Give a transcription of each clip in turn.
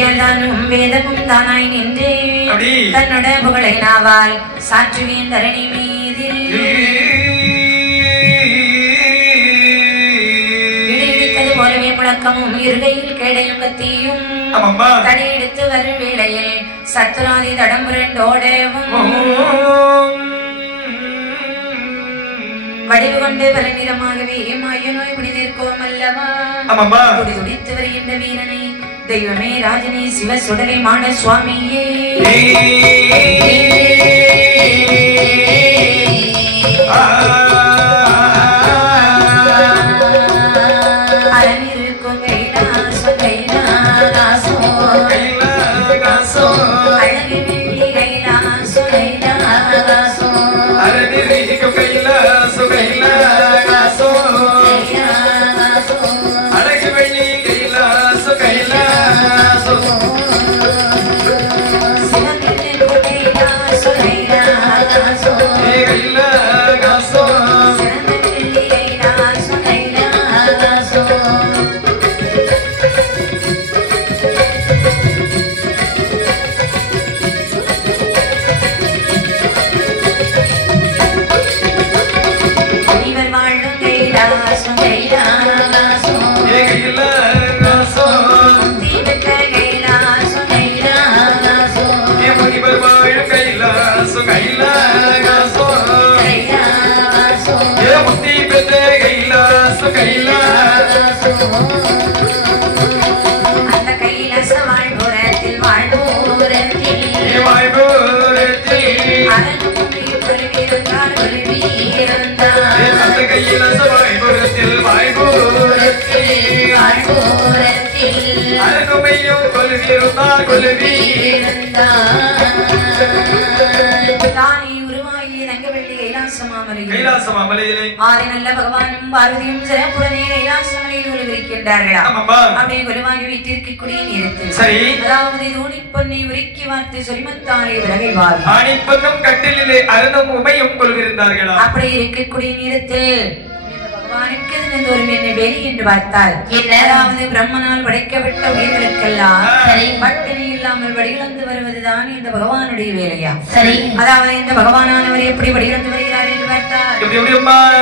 வேதானும் வேதமும் தானாய் நின்று தன்னோட புகழை நாவால் சாற்றுவேன் தரணி மீதில் இடித்தது போலவே முழக்கமும் இருகையில் கேடையும் கத்தியும் தடையெடுத்து வரும் வேளையில் சத்துராதி தடம்புரண்டோடவும் வடிவு கொண்டு பல நிறமாகவே மாய நோய் புனிதேற்கோம் அல்லவா துடி துடித்து வருகின்ற வீரனை தெய்வமே ராஜனே சிவ சுடலை மான சுவாமியே அழகிருக்கும் கைலாசோ கைலாசோ கைலாசோ அழகு வெள்ளி கைலாசோ கைலாசோ அழகிருக்கும் கைலாசோ கைலாசோ அழகு வெள்ளி கைலாசோ கைலாசோ சிவனின் கைலாசோ கைலாசோ கைலாசோ அந்த கைலாச வாழ்புறத்தில் வாழ்புறத்தில் கொலுவியிருந்தார் அந்த கைலாச வாழ்புறத்தில் அழகுமையும் கொலுவியிருந்தார் தானே உருவாகி ரங்கவள்ளி கைலாசமாமலையிலே ஆதி நல்ல பகவானும் பார்வதியும் சிறப்புடனே கைலாசமலையில் ஒளிவிருக்கின்றார்களா அப்படியே குருவாகி வீட்டிற்கு குடியை நிறுத்து சரி அதாவது தூணிப்பொன்னை உருக்கி வார்த்து சொரிமத்தாரை விலகை வாரி ஆணிப்பொன்னும் கட்டிலே அருந்தும் உமையும் கொள்விருந்தார்களா அப்படியே இருக்கக்கூடிய நேரத்தில் என்று பார்த்தால் அதாவது பிரம்மனால் படைக்கப்பட்ட உயிர்களுக்கெல்லாம் பட்டினி இல்லாமல் வடிகளந்து வருவதுதான் இந்த பகவானுடைய வேலையா சரி அதாவது இந்த பகவானானவர் எப்படி வடிகளந்து வருகிறார் என்று பார்த்தால்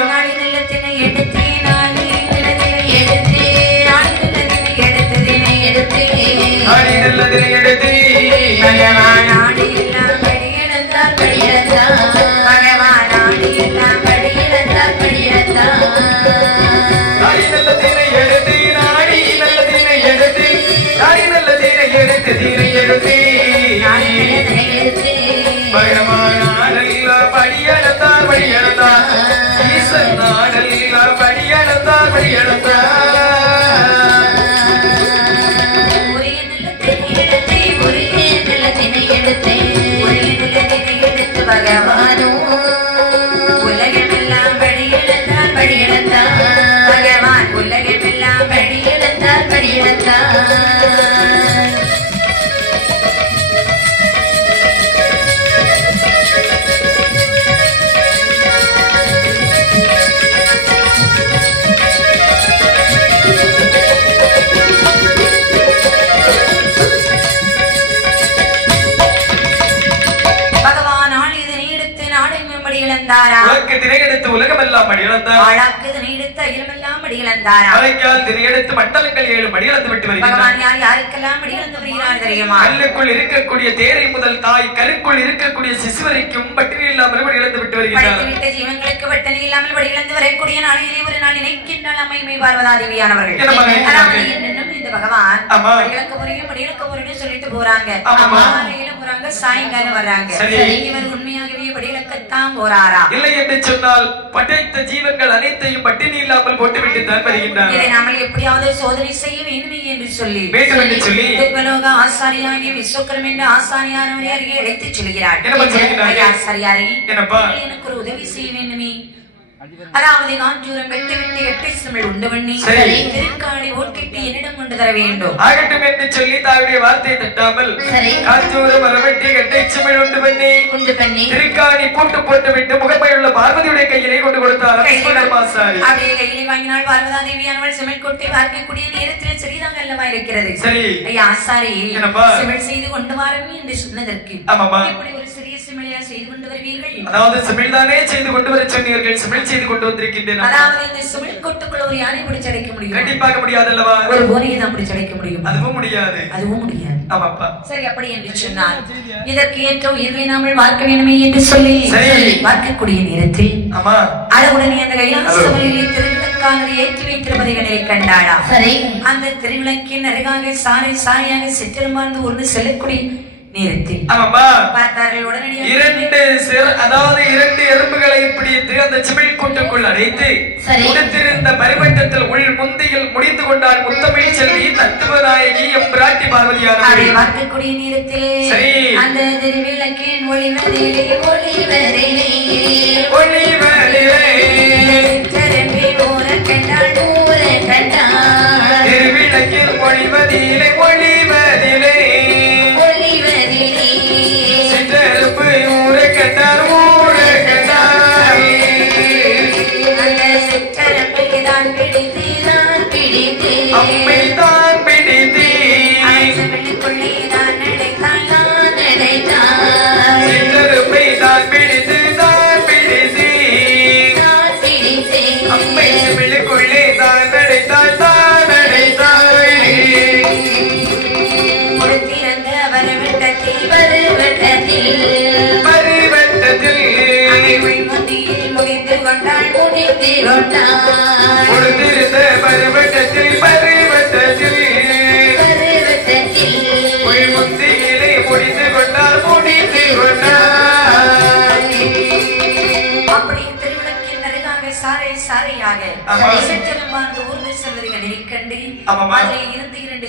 நாளை நல்லத்தினை எடுத்து நாளை நல்லதினை எடுத்து நாளை நல்லதினை எடுத்ததினை எடுத்து நாளை நல்லதினை எடுத்து பகவான் ஆடி எல்லாம் படியிழந்தார் படியிழந்தார் பகவான் ஆடி எல்லாம் படியிழந்தார் படியிழந்தார் பகவானோ உலகமெல்லாம் படியிழந்தார் படியிழந்தார் பகவான் உலகமெல்லாம் படியிழந்தார் படியிழந்தார் உலகமெல்லாம் படியிழந்தார் ஆளாக்குதனை எடுத்து அகிலமெல்லாம் படியிழந்தார் அலைக்கால் திரையெடுத்து மண்டலங்கள் 7 படியிழந்து விட்டு வருகிறார் பகவான் யாருக்கெல்லாம் படியிழந்து வருகிறார் தெரியுமா கல்லுக்குள் இருக்கக்கூடிய தேரை முதல் தாய் கருக்குள் இருக்கக்கூடிய சிசு வரைக்கும் பட்டினி இல்லாமல் படியிழந்து விட்டு வருகிறார் படித்த ஜீவங்களுக்கு பட்டினி இல்லாமல் படியிழந்து வரக்கூடிய நாளிலே ஒரு நாள் நினைக்கின்றால் அம்மைமை பார்வதாதேவியானவர்கள் என்னென்னும் இந்த பகவான் படியிழக்க போறீங்க படியிழக்க போறேன்னு சொல்லிட்டு போறாங்க காலையில போறாங்க சாயங்காலம் வர்றாங்க இவர் உண்மையாகவே படியிழக்கத்தான் போறாரா இல்லை என்று சொன்னால் படைத்த ஜீவன்கள் அனைத்தையும் பட்டினி இல்லாமல் போட்டுவிட்டு தான் வருகின்றார் இதை நாமல் எப்படியாவது சோதனை செய்ய வேண்டுமே என்று சொல்லி தேவலோக ஆசாரியாகிய விஸ்வகர்மன் என்ற ஆசாரியானவரை அருகே அழைத்துச் செல்கிறார் ஆசாரியாரே எனக்கு ஒரு உதவி செய்ய வேண்டுமே அதாவது காஞ்சூரம் வெட்டி வெட்டி எட்டை தமிழ் உண்டு பண்ணி திருக்காணி ஓட்டிட்டு என்னிடம் கொண்டு தர வேண்டும் ஆகட்டும் என்று சொல்லி தாயுடைய வார்த்தையை தட்டாமல் காஞ்சூரம் வரவெட்டி எட்டை தமிழ் உண்டு பண்ணி திருக்காணி பூட்டு போட்டு விட்டு முகப்பையுள்ள பார்வதியுடைய கையிலே கொண்டு கொடுத்தார். அப்படியே கையிலே வாங்கினாள் பார்வதா தேவியானவள் சிமிழ் கொட்டி பார்க்கக்கூடிய நேரத்தில் சிறிதாக அல்லவா இருக்கிறது. சரி ஐயா ஆசாரி சிமிழ் செய்து கொண்டு வாரம் என்று சொன்னதற்கு இப்படி ஒரு சிறிய சிமிழையா செய்து கொண்டு வருவீர்கள்? அதாவது சிமிழ் தானே செய்து கொண்டு வர சொன்னீர்கள், சிமிழ் செய்து கொண்டு வந்திருக்கின்றேன். அதாவது இந்த சிமிழ் கொட்டுக்குள்ள ஒரு யானை பிடிச்சு அடைக்க முடியும்? கண்டிப்பாக முடியாது அல்லவா? ஒரு பூனையை தான் பிடிச்சு அடைக்க முடியும்? அதுவும் முடியாது. அதுவும் முடியாது. ஆமாப்பா. சரி அப்படி என்று சொன்னால் இதற்கு ஏற்ற உயிர்களை நாமல் பார்க்க வேண்டுமே என்று சொல்லி பார்க்கக்கூடிய நேரத்தில் அழகுடனே அந்த கைலாசமலையிலே திருவிளக்கானது ஏற்றி வைத்திருப்பதை கண்டாளா? சரி அந்த திருவிளக்கின் அருகாக சாரை சாரையாக சிற்றிருமாந்து ஒன்று செல்லக்கூடிய நேரத்தில் பார்த்தார்கள் உடனடியாக அதாவது 2 எறும்புகளை பிடித்து அந்த சிமிழ் கூட்டுக்குள் அடைத்து முடித்திருந்த பரிவட்டத்தில் உள் முந்தியில் முடித்து கொண்டால் முத்தமிழ் செல்வி தத்துவநாயகி எம்பிராட்டி பார்வதியார் அதை பார்க்கக்கூடிய நேரத்தில் அந்த திருவிளக்கின் ஒளிவதிலே ஒளிவதிலே திருவிளக்கில் ஒளிவதிலே ஒளிவதிலே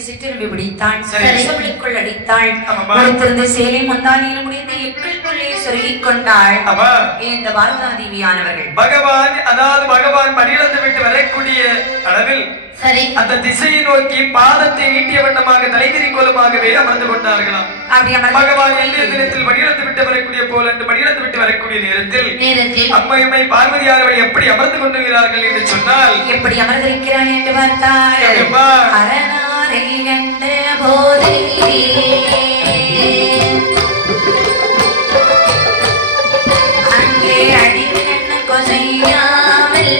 சிற்றெரும்பை பிடித்தாள், சிமிழுக்குள் அடித்தாள், கொடுத்திருந்த சேலை முந்தானியில் முடிந்து எக்குள்ளுக்குள்ளே சொருகிக் கொண்டாள். இந்த பார்வதா தேவியானவர்கள் பகவான் அதாவது பகவான் மடியிழந்து விட்டு வரக்கூடிய அளவில் அந்த திசையை நோக்கி பாதத்தை ஈட்டிய வண்ணமாக தலைவிரி கோலமாகவே அமர்ந்து கொண்டார்களாம். பகவான் எல்லைய தினத்தில் மடியிழந்து விட்டு வரக்கூடிய போல் என்று மடியிழந்து விட்டு வரக்கூடிய நேரத்தில் அம்மையுமை பார்வதியார் எப்படி அமர்ந்து கொண்டிருக்கிறார்கள் என்று சொன்னால் எப்படி அமர்ந்திருக்கிறாள் என்று பார்த்தாள். அரணாரை கண்ட போதே அங்கே அடிக்கண்ண கொசையாமல்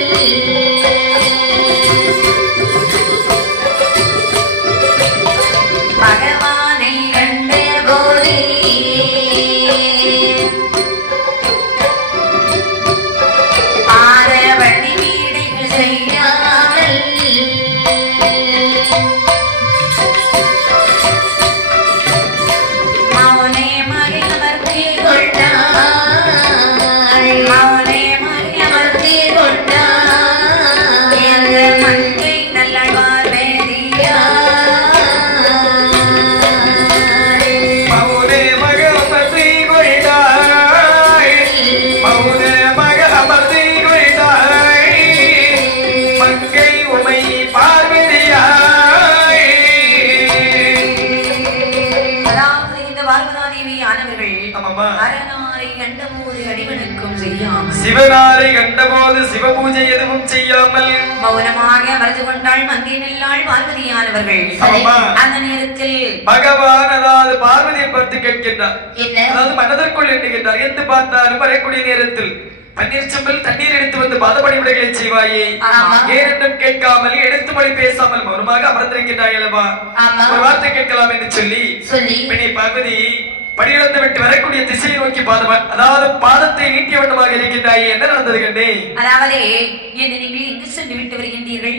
பகவானை கண்ட போதே ஆரவணி வீடைகள் செய்யாமல் மௌனே மகை அமர்த்தி கொண்டாள், மௌனே மகை அமர்த்தி கொண்டாள் என்ற மங்கை நல்லவார் வேதியா சிவனாரை கண்டபோது சிவபூஜை எதுவும் செய்யாமல் மௌனமாக அமர்ந்து கொண்டாள் மங்கை நல்லாள் பார்வதியானவர்கள். அந்த நேரத்தில் பகவான் அதாவது பார்வதியை பார்த்து கேட்கின்றார், அதாவது மனதிற்குள் எண்ணுகின்றார், எந்த பார்த்தாலும் வரக்கூடிய நேரத்தில் பன்னீர் செம்பில் தண்ணீர் எடுத்து வந்து பாதபடி விடைகளை செய்வாயே, ஏனென்றும் கேட்காமல் எடுத்து மொழி பேசாமல் மௌனமாக அமர்ந்திருக்கின்றாய் அல்லவா, ஒரு வார்த்தை கேட்கலாம் என்று சொல்லி பார்வதி படியிழந்து விட்டு வரக்கூடிய திசையை நோக்கி அதாவது பாதத்தை ஈட்டிய வண்ணமாக இருக்கின்றாயே, என்ன நடந்தது கண்டே? அதாவது நீங்கள் எங்கு சென்று விட்டு வருகின்றீர்கள்?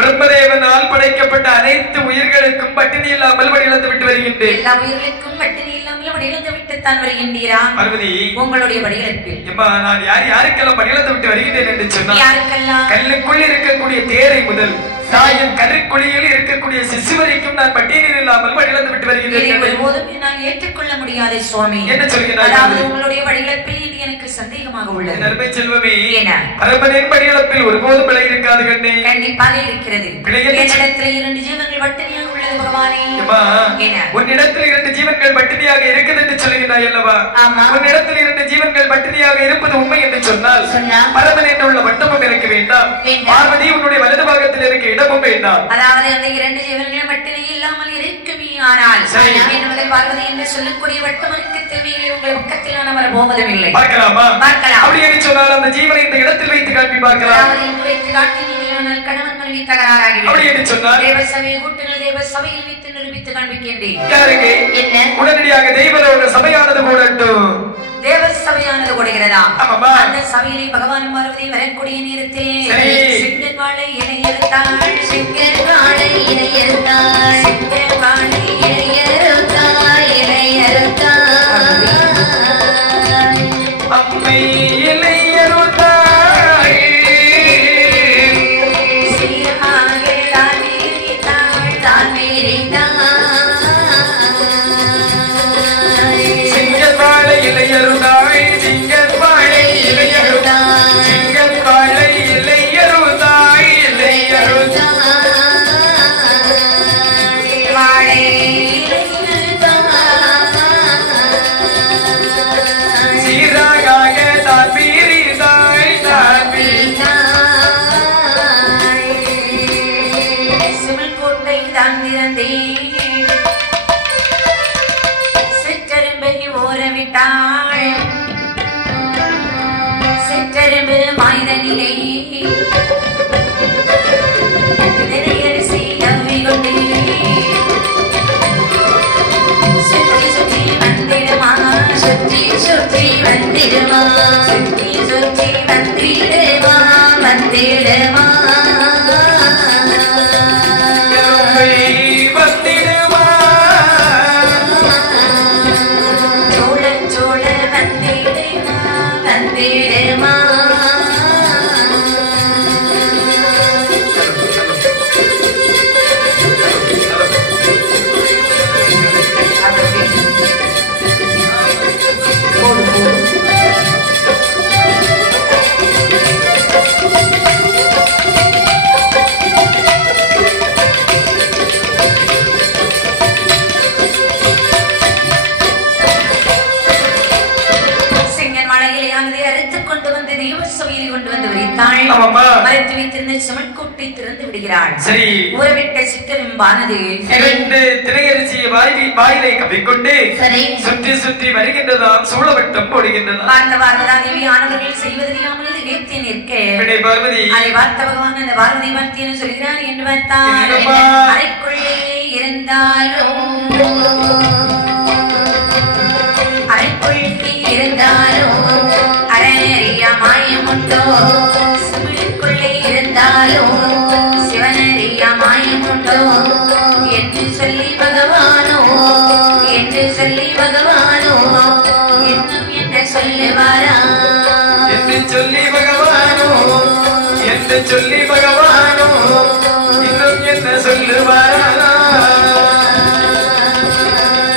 பிரம்மதேவனால் படைக்கப்பட்ட அனைத்து உயிர்களுக்கும் பட்டினி இல்லாமல் படியிழந்து விட்டு வருகின்றேன். எல்லா உயிர்களுக்கும் பட்டினி இல்லாமல் படியிழந்து விட்டு தான் வருகின்றீரா? பார்வதி உங்களுடைய படியிழப்பில் நான் யாருக்கெல்லாம் படியிழந்து விட்டு வருகின்றேன் என்று சொன்னால் யாருக்கெல்லாம் கல்லுக்குள் இருக்கக்கூடிய தேரை முதல் தாயின் கருக்குழியில் இருக்கக்கூடிய சிசு வரைக்கும் நான் பட்டியலில் இல்லாமல் படியிழந்து விட்டு வருகிறேன். ஒருபோதும் நான் ஏற்றுக்கொள்ள முடியாத சுவாமி. என்ன சொல்கிறார்? அதாவது உங்களுடைய படியிழப்பில் எனக்கு சந்தேகமாக உள்ளது. நர்மை செல்வமே, பரமனின் படிகளப்பில் ஒருபோதும் பிழை இருக்காது கண்ணே. கண்டிப்பாக இருக்கிறது. என்னிடத்தில் 2 ஜீவன்கள் பட்டினியாக உள்ளது பகவானே. உன்னிடத்தில் 2 ஜீவன்கள் பட்டினியாக இருக்குது என்று சொல்லுகிறாய் அல்லவா? உன்னிடத்தில் 2 ஜீவன்கள் பட்டினியாக இருப்பது உண்மை என்று சொன்னால் பரமன் என்று உள்ள வட்டமும் எனக்கு வேண்டாம். பார்வதி உன்னுடைய வலது பாகத்தில் இருக்க இடமும் வேண்டாம். அதாவது அந்த 2 ஜீவன்களும் பட்டினி இல்லாமல் இருக்குமே ஆனால் முதல் பார்வதி என்று சொல்லக்கூடிய வட்டமனுக்கு தேவையில்லை. உங்கள் பக்கத்தில் நான் வர போவதும் இல்லை. பார்க்கலாமா? பார்க்கலாம். அப்படி என்று சொன்னால் அந்த ஜீவனை இந்த இடத்தில் வைத்து காட்டி பார்க்கலாம். வைத்து காட்டி கணவன் மனைவி தகராறாகி அப்படி என்று சொன்னால் தேவ சபையை கூட்டுங்கள், தேவ சபையில் வைத்து நிரூபித்து காண்பிக்கின்றேன். உடனடியாக தெய்வரோட சபையானது கூடட்டும். தேவ சபையானது கூடுகிறதா? அந்த சபையிலே பகவான் பார்வதி வரக்கூடிய நேரத்தில் சிங்கவாழை இலையறுத்தாள், சிங்கவாழை இலையறுத்தாள், சிங்கவாழை இலையறுத்தாள், இலையறுத்தாள், அம்மை இலையறுத்தாள், சீராக தான் மீறித்தாள், தான் மீறித்தாள், சிங்கவாழை இலையறுத்தாள், சிங்கவாழை இலையறுத்தாள், சிங்கவாழை இலையறுத்தாள், இலையறுத்தாள், வாழை சீராக தான் மீறித்தாள், தான் சிவன்கோட்டை தான் திறந்தேன், சிற்றரும்பை ஓரவிட்டாள், சிற்றரும்பு மாய்த நிலை நிறையரசி அவ்வி கொண்டே சுற்றி சுற்றி வந்திடுமா, சுற்றி சுற்றி வந்திடுமா, சுற்றி சுற்றி வந்திடுமா, வந்திடுமா, வந்திடுமா, சோழ சோழ வந்திடுமா, வந்திடுமா, சிங்கன் மலையிலேயானதை அறுத்துக் கொண்டு வந்து தெய்வ சபையில் கொண்டு வந்து விரித்தாள். மறைத்து வைத்திருந்த சிமன்கோட்டை திறந்து விடுகிறாள். சரி, ஊறவிட்ட சிற்றரும்பானது 2 திரையரிசியை வாயிலை கவிக்கொண்டு சுற்றி சுற்றி வருகின்றதாம், சூழவட்டம் போடுகின்றதாம். பார்த்த பார்வதாதேவி ஆனவர்கள் செய்வதறியாமல் திகைத்து நிற்க பார்வதி அதை பார்த்த பகவான் அந்த பார்வதி பார்த்து என்ன சொல்கிறார் என்று பார்த்தால் அறைக்குள்ளே இருந்தாலும் அறைக்குள்ளே இருந்தாலும் அரணறிய மாயமுண்டோ, சிவனுக்குள்ளே இருந்தாலும் சிவனறிய மாயமுண்டோ என்று சொல்லி பகவானோ, என்று சொல்லி பகவானோ இன்னும் என்ன சொல்லுவாரா, என்று சொல்லி பகவானோ, என்று சொல்லி பகவானோ இன்னும் என்ன சொல்லுவாரா.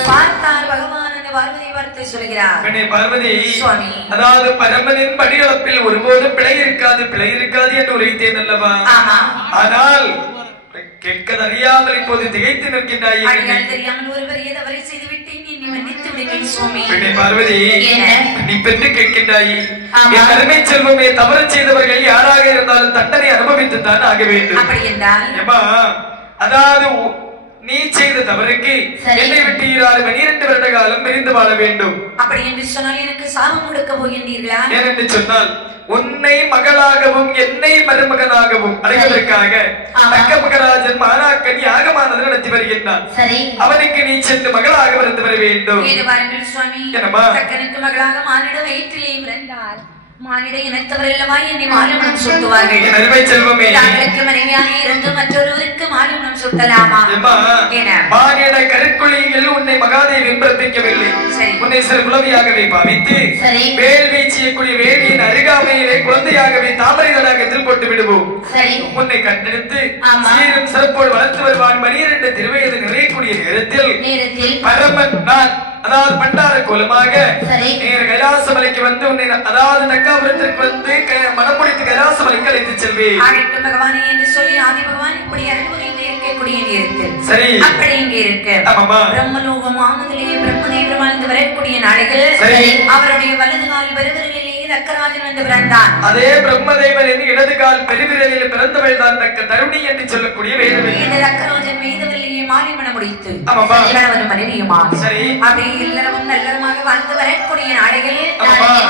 பார்த்தார் பகவான் அந்த பார்வதி வார்த்தை சொல்கிறார். பார்வதி சுவாமி, அதாவது பரமனின் படிகளப்பில் ஒருபோதும் பிழை இருக்காது, பிழை இருக்காது என்று உரைத்தேன் அல்லவா? ஆனால் கேட்க அறியாமல் இப்போது திகைத்து நிற்கின்றாயே. தெரியாமல் ஒருவர் ஏதவரை செய்து விட்டேன், என்னை மன்னித்து விடுங்கள் சுவாமி. பார்வதி, நீ பெற்று கேட்கின்றாயே, என் அருமை செல்வமே, தவறு செய்தவர்கள் யாராக இருந்தாலும் தண்டனை அனுபவித்துத்தான் ஆக வேண்டும். அப்படி என்றால் அதாவது நீ செய்த தவறுக்கு என்னை விட்டு 12 வருட காலம் பிரிந்து வாழ வேண்டும். அப்படி என்று சொன்னால் எனக்கு சாபம் கொடுக்க போகின்றீர்களா? ஏனென்று சொன்னால் உன்னை மகளாகவும் என்னை மருமகனாகவும் அடைவதற்காக தக்கமகராஜன் மாணாக்கன் யாகமானது நடத்தி வருகின்றான். அவனுக்கு நீ சென்று மகளாக வந்து வர வேண்டும். தக்கனுக்கு மகளாக மானிட வயிற்றிலே பிறந்தார். மானிட இனத்தவர் அல்லவா என்னை மாலிமணம் சூட்டுவார்கள். தங்களுக்கு மனைவியாக இருந்து மற்றொருவருக்கு மாலிமணம் சூட்டலாமா? மானிட கருக்குழியில் உன்னை மகாதேவி பிறப்பிக்கவில்லை. உன்னை சிறு குழந்தையாகவே பாவித்து வேல் வீச்சியக்கூடிய வேலியின் அருகாமையிலே குழந்தையாகவே தாமரை தடாகத்தில் போட்டு விடுவோம். உன்னை கண்டெடுத்து சீரும் சிறப்போடு வளர்த்து வருவான். 12 திருவயது நிறையக்கூடிய நேரத்தில் பரமன் நான் அதாவது பண்டார கோலமாக நீர் கைலாசமலைக்கு வந்து உன்னை அதாவது தக்காபுரத்திற்கு வந்து மனம் முடித்து கைலாசமலைக்கு அழைத்து செல்வேன். ஆகட்டும் பகவானே என்று சொல்லி ஆதி பகவான் இப்படி அருள்புரிந்து இருக்கக்கூடிய நேரத்தில் சரி அப்படி இங்கே இருக்கு பிரம்மலோகமானதிலேயே பிரம்மதேவர் வாழ்ந்து வரக்கூடிய நாடுகள் அவருடைய வலது கால் பெருவிரலிலேயே தக்கராஜன் வந்து பிறந்தான். அதே பிரம்மதேவரின் இடது கால் பெருவிரலில் பிறந்தவள் தான் தக்க தருணி என்று சொல்லக்கூடிய வேதவல்லி. இந்த தக்கராஜன் வேதவல்லியை மாறிமண முடித்து இளவரும் மனைவியுமாக அப்படி இல்லறவும் நல்லறமாக வாழ்ந்து வரக்கூடிய நாடுகள்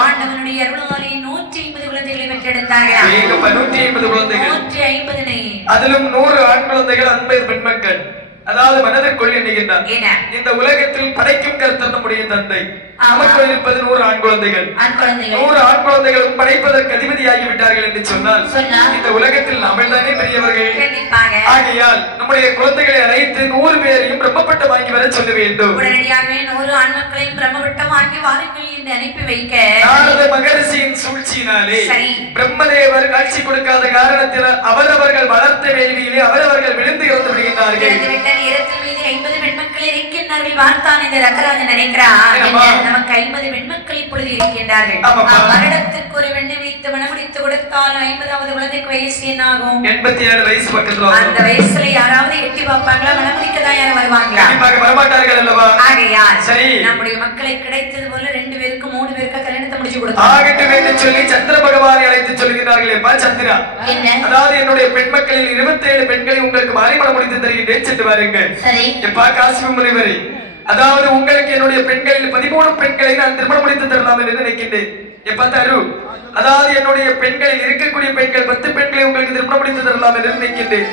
ஆண்டவனுடைய அருளாலே 150 குழந்தைகளை பெற்றெடுத்தார்கள். 150 குழந்தைகள், 150 அதிலும் 100 ஆண் குழந்தைகள், 50 பெண் மக்கள். அதாவது மனதிற்குள் எண்ணுகின்றார் இந்த உலகத்தில் படைக்கும் கர்த்தர் நம்முடைய தந்தை. நமக்கு இருப்பது 100 ஆண் குழந்தைகள். 100 ஆண் குழந்தைகளும் படைப்பதற்கு அதிபதியாகி விட்டார்கள் என்று சொன்னால் இந்த உலகத்தில் நாமல் தானே பெரியவர்கள். ஆகையால் நம்முடைய குழந்தைகளை அழைத்து 100 பேரையும் பிரம்மப்பட்டம் வாங்கி வர சொல்ல வேண்டும். உடனடியாகவே 100 ஆண் மக்களையும் பிரம்மப்பட்டம் வாங்கி வாருங்கள் என்று அனுப்பி வைக்க நாரத மகரிஷியின் சூழ்ச்சியினாலே பிரம்மதேவர் காட்சி கொடுக்காத காரணத்தினால் அவரவர்கள் வளர்த்த வேள்வியிலே அவரவர்கள் விழுந்து இறந்து விடுகின்றார்கள். நேரத்தில் மீது 50 பெண்மக்கள் இருக்கின்றார்கள். வார்த்தான் இந்த ரக்கராஜன் நினைக்கிறார் நமக்கு 50 பெண்மக்கள் இப்பொழுது இருக்கின்றார்கள். வருடத்திற்கு ஒரு பெண்ணை வைத்து மனமுடித்து கொடுத்தால் 50வது குழந்தைக்கு வயசு என்ன ஆகும்? 87 வயசு பக்கத்துல. அந்த வயசுல யாராவது எட்டி பார்ப்பாங்களா? மனமுடிக்கதான் யாரும் வருவாங்களா? வரமாட்டார்கள் அல்லவா? ஆகையால் சரி நம்முடைய மக்களை கிடைத்தது போல 2 பேருக்கு 3 பேருக்கு கல்யாணத்தை முடிச்சு கொடுத்தாங்க. ஆகட்டும் என்று சொல்லி சந்திர பகவானை அழைத்து சொல்கிறார்களே பா சந்திரா, அதாவது என்னுடைய பெண் மக்களில் 27 பெண்களை உங்களுக்கு மாறிமணம் முடித்து தருகிறேன் சென்று வாருங்கள். எப்பா காசிம முனிவரே, அதாவது உங்களுக்கு என்னுடைய பெண்களில் 13 பெண்களை நான் திருமணம் முடித்து தரலாம் என்று நினைக்கின்றேன். எப்ப தரு, அதாவது என்னுடைய பெண்களில் இருக்கக்கூடிய பெண்கள் 10 பெண்களை உங்களுக்கு திருமணம் முடித்து தரலாம் என்று நினைக்கின்றேன்.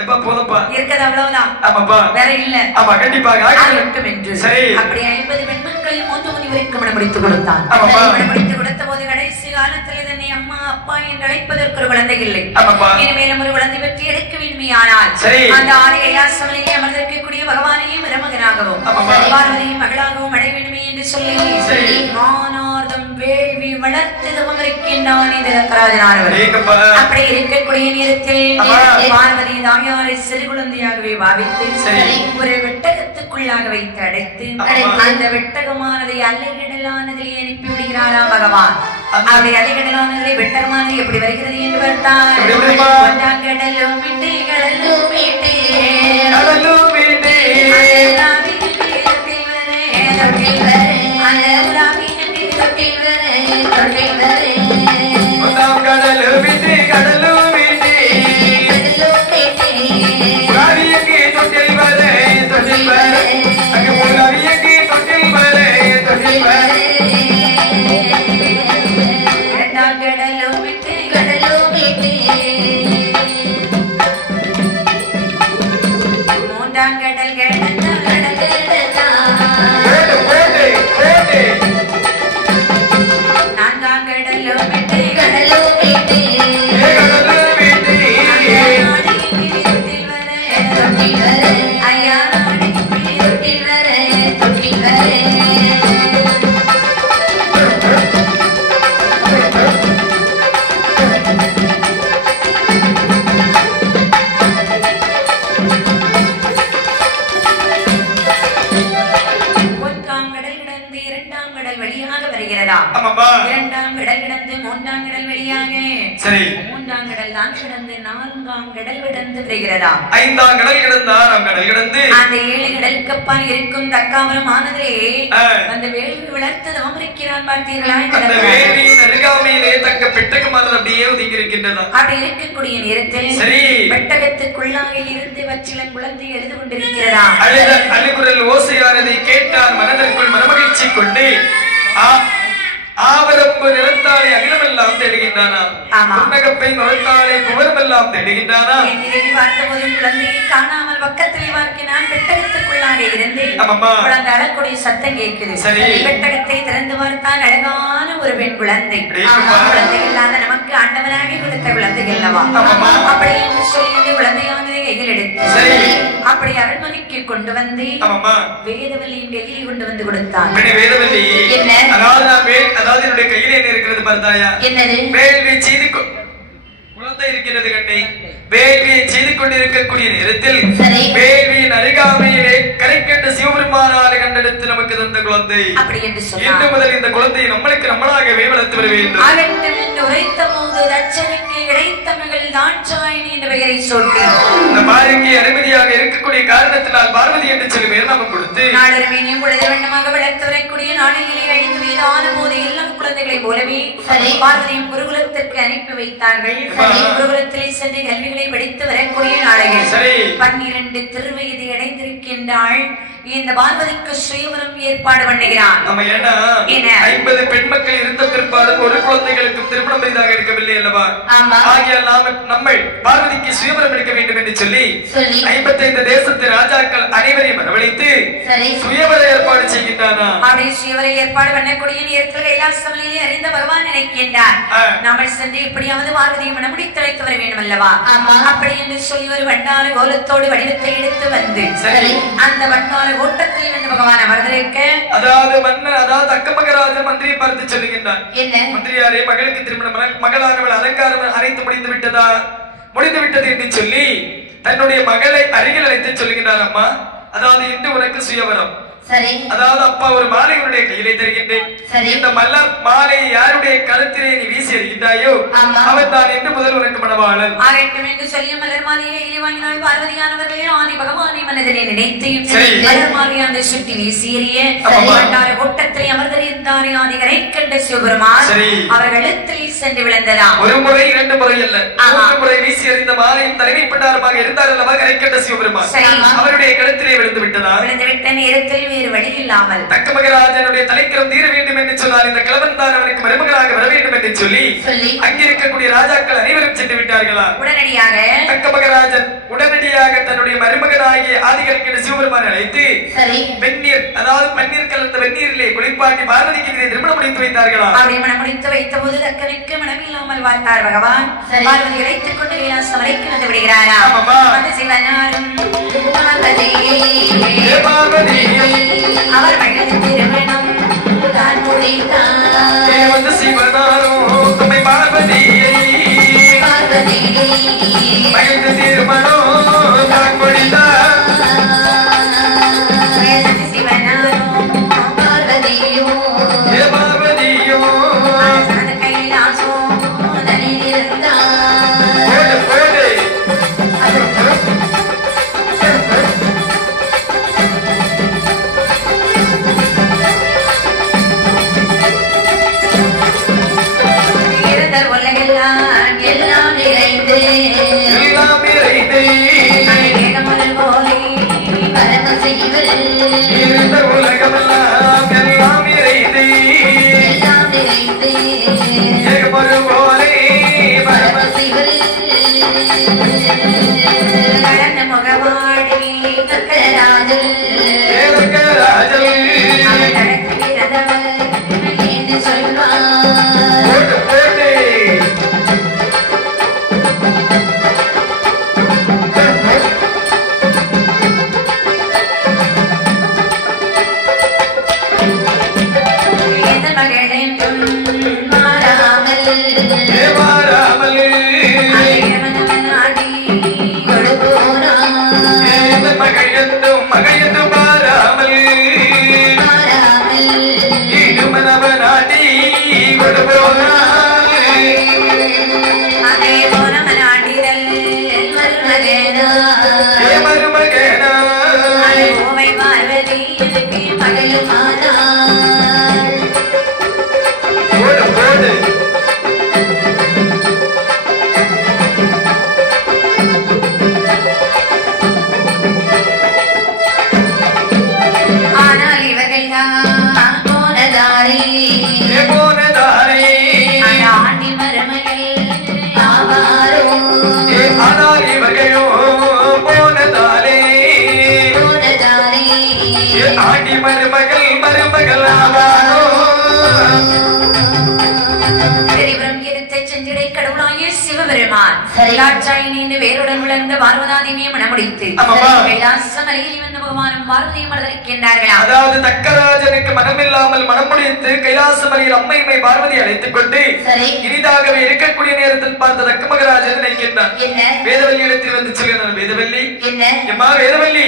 எப்பா போதப்பா இருக்குது அவ்வளவுதான். ஆமாப்பா வேற இல்ல. ஆமா கண்டிப்பாக ஆகட்டும் என்று சரி அப்படி 50 பெண்மக்களையும் 3 முனிவருக்கு மணம் முடித்து கொடுத்தான். மணம் முடித்து கொடுத்த போது கடைசி காலத்தில் தன்னை அம்மா அப்பா என்று அழைப்பதற்கு ஒரு குழந்தை இல்லை. இனிமேலும் ஒரு குழந்தை பற்றி எடுக்க வேண்டுமையானால் அந்த ஆதி கைலாசமலையை அமர்ந்திருக்கக்கூடிய பகவானையும் மருமகனாகவும் பார்வதியின் மகளாகவும் அடைய வேண்டுமே என்று சொல்லி மானார்தம் வேள்வி வளர்த்து தவம் இருக்கின்றான் இந்த ரக்கராஜனானவர். அப்படி இருக்கக்கூடிய நேரத்தில் பார்வதி தாயாரை சிறு குழந்தையாகவே பாவித்து ஒரு வெட்டகத்துக்குள்ளாக வைத்து அடைத்து அந்த வெட்டகமானதை அலைகடலானதிலே அனுப்பி விடுகிறாராம் பகவான். அப்படி அலைகடலானதிலே வெட்டகமானது எப்படி வருகிறது என்று பார்த்தால் கடலும் மீட்டு கடலும் மீட்டு கடலும் மீட்டு இரண்டாம் கடல் கிடந்து 3ஆம் கடல் வெளியாக சரி 3ஆம் கடல் தான் கிடந்து 4ஆம் கடல் விடந்து வருகிறதா 5ஆம் கடல் கிடந்து 6ஆம் கடல் கிடந்து அந்த 7 கடலுக்கு அப்பால் இருக்கும் தக்காபுரம் ஆனதே அந்த வேள்வி வளர்த்து தவம் இருக்கிறான் பார்த்தீர்களா? அந்த வேள்வியின் அருகாமையிலே தக்க பெட்டகமானது அப்படியே ஒதுங்கி இருக்கின்றதா? அப்படி இருக்கக்கூடிய நேரத்தில் சரி பெட்டகத்துக்குள்ளாக இருந்து வச்சிலன் குழந்தை எழுது கொண்டிருக்கிறதா? அழுகுரல் ஓசையானதை கேட்டால் மனதிற்குள் மனமகிழ்ச்சி கொண்டு ஆவரம்பு நிறத்தாலே அகிலமெல்லாம் தேடுகின்றானா? புன்னகப்பை நுழைத்தாலே புகழமெல்லாம் தேடுகின்றானா? பார்த்தபோது குழந்தையை காணாமல் பக்கத்திலே பார்க்கினான். பெட்டகத்துக்குள்ளாக இருந்து குழந்தை அழக்கூடிய சத்தம் கேட்குது. பெட்டகத்தை திறந்து பார்த்தான். அழகான ஒரு பெண் குழந்தை. குழந்தை இல்லாத நமக்கு ஆண்டவனாக கொடுத்த குழந்தை அல்லவா? அப்படி என்று சொல்லி அந்த குழந்தையானதை கையில் எடுத்து அப்படி அரண்மனைக்கு கொண்டு வந்து வேதவல்லியின் கையில் கொண்டு வந்து கொடுத்தான். வேதவல்லி அதாவது என்னுடைய கையில என்ன இருக்கிறது பார்த்தாயா? என்னது? வேள்வி செய்து குழந்தை இருக்கிறது கண்ணே. வேள்வியை செய்து கொண்டிருக்கக்கூடிய நேரத்தில் வேள்வியின் அருகாமையிலே கரை கண்ட சிவபெருமானாலே கண்ட எடுத்து நமக்கு தந்த குழந்தை அப்படி என்று சொன்னார். இன்று முதல் இந்த குழந்தை நம்மளுக்கு நம்மளாகவே வளர்த்து வர வேண்டும். ஆகட்டும் என்று உரைத்த போது தட்சனுக்கு இடைத்த மகள் தாட்சாயினி என்ற பெயரை சொல்லி இந்த பாரிக்கு அனுமதியாக இருக்கக்கூடிய காரணத்தினால் பார்வதி என்று சொல்லி பெயர் நாமம் கொடுத்து நாடரமேனியும் பொழுது வண்ணமாக வளர்த்து வரக்கூடிய நாளிலே 5 வயதான போது எல்லாம் குழந்தைகளை போலவே பார்வதியும் குருகுலத்திற்கு அனுப்பி வைத்தார்கள். குருகுலத்திலே சென்று கல்விகளை படித்து வரக்கூடிய நாளைகள் 12 திருவயது அடைந்திருக்கின்றாள். இந்த பார்வதிக்கு சுயவரம் ஏற்பாடு பண்ணுகிறான். நம்ம ஏன்னா 50 பெண் மக்கள் இருந்த பிற்பாடு ஒரு குழந்தைகளுக்கு திருமணம் பெரிதாக இருக்கவில்லை அல்லவா? ஆகியால் நம்ம பார்வதிக்கு சுயவரம் எடுக்க வேண்டும் என்று சொல்லி 55 தேசத்து ராஜாக்கள் அனைவரையும் வரவழைத்து சுயவர ஏற்பாடு செய்கின்றானா? அப்படி சுயவர ஏற்பாடு பண்ணக்கூடிய நேரத்தில் கைலாசமலையிலே அறிந்த பகவான் நினைக்கின்றார், நாம சென்று எப்படியாவது பார்வதியை மனமுடித்து வைத்து வர வேண்டும் அல்லவா? அப்படி என்று சொல்லி ஒரு வண்டார கோலத்தோடு வடிவத்தை எடுத்து வந்து அந்த வண்டார ஓட்டத்தில் வந்து பகவான் அமர்ந்திருக்க, அதாவது அக்கமகராஜ மந்திரியை பார்த்து சொல்லுகின்றார், மந்திரியாரே மகளுக்கு திருமணம் மகளானவள் அலங்காரம் அரைத்து முடிந்து விட்டதா? முடிந்து விட்டது என்று சொல்லி தன்னுடைய மகளை அருகில் அழைத்து சொல்லுகின்றார். அம்மா, அதாவது இன்று உனக்கு சுயவரம். அதாவது அப்பா ஒரு மாலை உன்னுடைய கையிலே தருகின்றேன். இந்த மலர் மாலை யாருடைய கழுத்திலே நீ வீசி எறிகின்றாயோ அவன் தான் என்று முதல் உனக்கு மணவாளன். ஆகட்டும் என்று சொல்லி மலர் மாலையை கையில் வாங்கினாள் பார்வதியானவர்களே. ஆதி பகவானை மனதிலே நினைத்து மலர் மாலையை அந்த சுட்டி வீசி எறிய ஓட்டத்தை அமர்ந்திருந்தாரே ஆதிகரை கண்ட சிவபெருமான் அவர் கழுத்தில் சென்று விழுந்ததாம். ஒரு முறை 2 முறை அல்ல, 3 முறை வீசி எறிந்த மாலையும் தலைமை பண்டாரமாக இருந்தார் அல்லவா கரை கண்ட சிவபெருமான். அவருடைய கழுத்திலே விழுந்து விட்டதா? விழுந்து விட்ட நேரத்தில் வேறு வழி இல்லாமல் தக்கமகராஜனுடைய தலைக்கிறம் தீர வேண்டும் என்று சொன்னால் இந்த கிழவன் தான் அவனுக்கு மருமகனாக வர வேண்டும் என்று சொல்லி அங்கிருக்கக்கூடிய ராஜாக்கள் அனைவரும் சென்று விட்டார்களா? உடனடியாக தக்கமகராஜன் உடனடியாக தன்னுடைய மருமகனாகிய ஆதிகரிக்கிற சிவபெருமான் அழைத்து வெந்நீர், அதாவது பன்னீர் கலந்த வெந்நீரிலே குளிப்பாட்டி பார்வதிக்கு திருமணம் முடித்து வைத்தார்களா? அப்படி மனம் முடித்து வைத்த போது தக்கனுக்கு மனமில்லாமல் வாழ்த்தார் பகவான். பார்வதி அழைத்துக் கொண்டு கைலாசமலைக்கு வந்து விடுகிறாரா? வந்து சிவனாரும் அவர் மகளது திருமணம் தான் முடித்தார். வந்து சிவனாரும் துணை பார்வதியை மகளது திருமணம் தான் முடித்தார். சிவனாரும் பார்வதியும் கைலாசம் இருந்தார். எல்லாம் நிறைந்து பரம செய்வல் உலகமெல்லாம் எல்லாம் நிறைந்து பரம செய்வல் கடந்த முகவாடி கக்கராஜல் அவர் நடத்துகிறதவர் என்று சொல்வார். சிவபெருமான் லாட்சாயினி வேருடன் விளர்ந்த பார்வதாதேவியை மணமுடித்து கைலாசமலையில் வந்த பகவானும் பார்வதியும் மலர்கின்றார்களாம். அதாவது தக்கராஜனுக்கு மனமில்லாமல் மணமுடித்து கைலாசமலையில் அம்மையை பார்வதி அழைத்துக் கொண்டு இனிதாகவே இருக்கக்கூடிய நேரத்தில் பார்த்த தக்க மகராஜன் நினைக்கின்றார். வேதவல்லி இடத்தில் வந்து சொல்கிறார், வேதவல்லி எம்மா வேதவல்லி,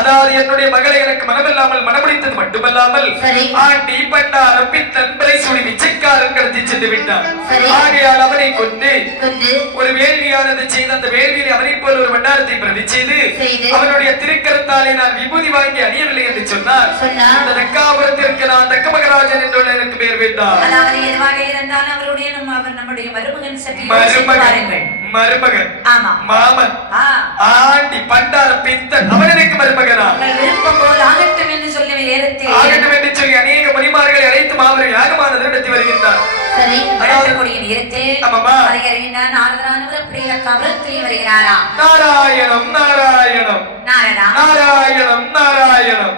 அதாவது என்னுடைய மகளை எனக்கு மனமில்லாமல் மணமுடித்தது மட்டுமல்லாமல் ஆண்டி பண்டாரம் பித்தன் பிறைசூடி மிச்சைக்காரன் கடத்தி சென்று விட்டார். ஆகையால் அவனை கொண்டு ஒரு வேள்வியானது செய்து அந்த வேள்வியில் அவனை போல் ஒரு பண்டாரத்தை பிரதி செய்து அவனுடைய திருக்கரத்தாலே நான் விபூதி வாங்கி அணியவில்லை என்று சொன்னார். இந்த தக்காபுரத்திற்கு நான் தக்க மகராஜன் என்று எனக்கு பெயர் வைத்தார். மருமகன் மாமன் ஆண்டி பண்டார பித்தன் அவன் எனக்கு மருமகனா ஆகட்டும் என்று சொல்லி அநேக மணிமார்களை அழைத்து மாபெரும் யாகமானது நடத்தி வருகின்றார். நாராயணம் நாராயணம் நாராயணம் நாராயணம்